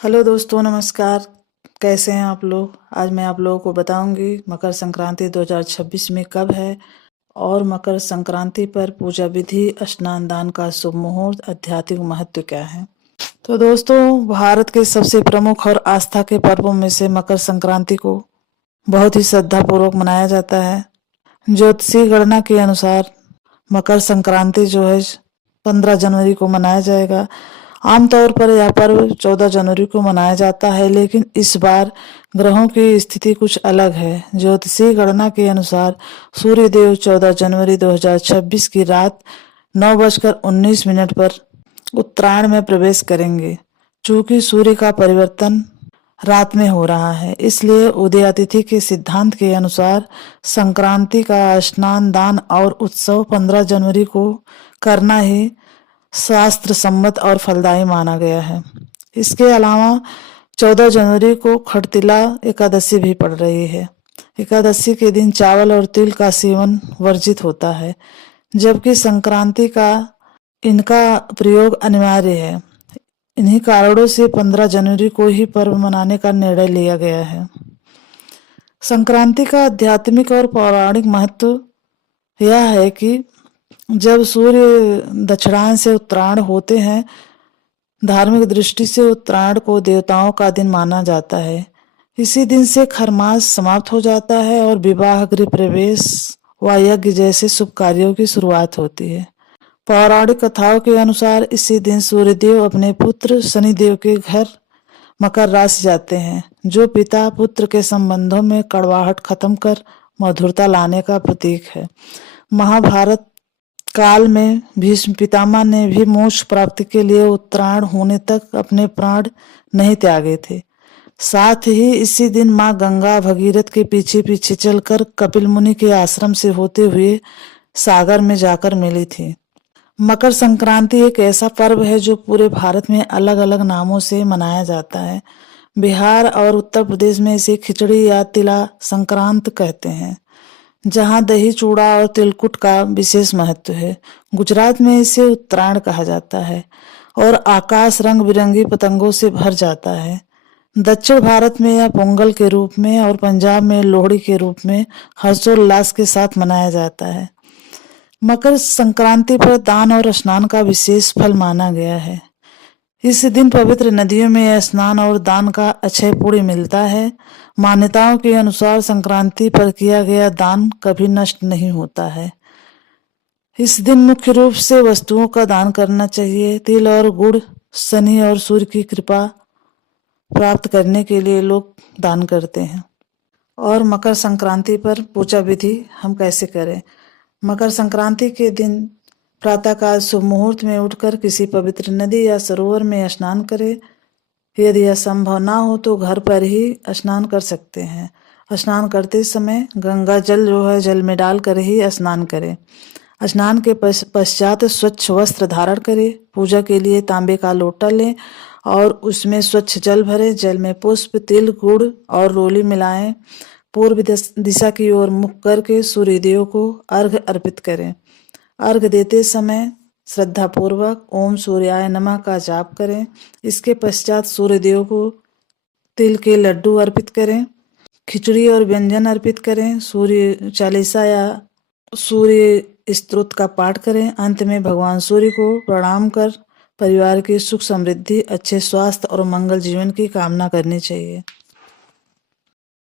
Hello दोस्तों, नमस्कार। कैसे हैं आप लोग? आज मैं आप लोगों को बताऊंगी मकर संक्रांति 2026 में कब है और मकर संक्रांति पर पूजा विधि, स्नान दान का शुभ मुहूर्त, आध्यात्मिक महत्व क्या है। तो दोस्तों, भारत के सबसे प्रमुख और आस्था के पर्वों में से मकर संक्रांति को बहुत ही श्रद्धा पूर्वक मनाया जाता है। ज्योतिषीय गणना के अनुसार मकर संक्रांति जो है 15 जनवरी को मनाया जाएगा। आमतौर पर यह पर्व 14 जनवरी को मनाया जाता है, लेकिन इस बार ग्रहों की स्थिति कुछ अलग है। ज्योतिषीय गणना के अनुसार सूर्यदेव 14 जनवरी 2026 की रात 9:19 पर उत्तरायण में प्रवेश करेंगे। चूंकि सूर्य का परिवर्तन रात में हो रहा है, इसलिए उदयातिथि के सिद्धांत के अनुसार संक्रांति का स्नान दान और उत्सव 15 जनवरी को करना ही शास्त्र सम्मत और फलदायी माना गया है। इसके अलावा 14 जनवरी को खटतिला एकादशी भी पड़ रही है। एकादशी के दिन चावल और तिल का सेवन वर्जित होता है, जबकि संक्रांति का इनका प्रयोग अनिवार्य है। इन्हीं कारणों से 15 जनवरी को ही पर्व मनाने का निर्णय लिया गया है। संक्रांति का आध्यात्मिक और पौराणिक महत्व यह है कि जब सूर्य दक्षिणायन से उत्तरायण होते हैं, धार्मिक दृष्टि से उत्तरायण को देवताओं का दिन माना जाता है। इसी दिन से खरमास समाप्त हो जाता है और विवाह, गृह प्रवेश व यज्ञ जैसे शुभ कार्यों की शुरुआत होती है। पौराणिक कथाओं के अनुसार इसी दिन सूर्यदेव अपने पुत्र शनिदेव के घर मकर राशि जाते हैं, जो पिता पुत्र के संबंधों में कड़वाहट खत्म कर मधुरता लाने का प्रतीक है। महाभारत काल में भीष्म पितामह ने भी मोक्ष प्राप्ति के लिए उत्तरायण होने तक अपने प्राण नहीं त्यागे थे। साथ ही इसी दिन मां गंगा भगीरथ के पीछे पीछे चलकर कपिल मुनि के आश्रम से होते हुए सागर में जाकर मिली थी। मकर संक्रांति एक ऐसा पर्व है जो पूरे भारत में अलग अलग नामों से मनाया जाता है। बिहार और उत्तर प्रदेश में इसे खिचड़ी या तिला संक्रांत कहते हैं, जहां दही चूड़ा और तिलकुट का विशेष महत्व है। गुजरात में इसे उत्तरायण कहा जाता है और आकाश रंग बिरंगी पतंगों से भर जाता है। दक्षिण भारत में यह पोंगल के रूप में और पंजाब में लोहड़ी के रूप में हर्षोल्लास के साथ मनाया जाता है। मकर संक्रांति पर दान और स्नान का विशेष फल माना गया है। इस दिन पवित्र नदियों में स्नान और दान का अक्षय पुण्य मिलता है। मान्यताओं के अनुसार संक्रांति पर किया गया दान कभी नष्ट नहीं होता है। इस दिन मुख्य रूप से वस्तुओं का दान करना चाहिए। तिल और गुड़ शनि और सूर्य की कृपा प्राप्त करने के लिए लोग दान करते हैं। और मकर संक्रांति पर पूजा विधि हम कैसे करें? मकर संक्रांति के दिन प्रातःकाल शुभ मुहूर्त में उठकर किसी पवित्र नदी या सरोवर में स्नान करें। यदि यह संभव ना हो तो घर पर ही स्नान कर सकते हैं। स्नान करते समय गंगा जल जो है जल में डालकर ही स्नान करें। स्नान के पश्चात स्वच्छ वस्त्र धारण करें। पूजा के लिए तांबे का लोटा लें और उसमें स्वच्छ जल भरें। जल में पुष्प, तिल, गुड़ और रोली मिलाएं। पूर्व दिशा की ओर मुख करके सूर्यदेव को अर्घ्य अर्पित करें। अर्घ्य देते समय श्रद्धा पूर्वक ओम सूर्याय नमः का जाप करें। इसके पश्चात सूर्यदेव को तिल के लड्डू अर्पित करें, खिचड़ी और व्यंजन अर्पित करें, सूर्य चालीसा या सूर्य स्तोत्र का पाठ करें। अंत में भगवान सूर्य को प्रणाम कर परिवार की सुख समृद्धि, अच्छे स्वास्थ्य और मंगल जीवन की कामना करनी चाहिए।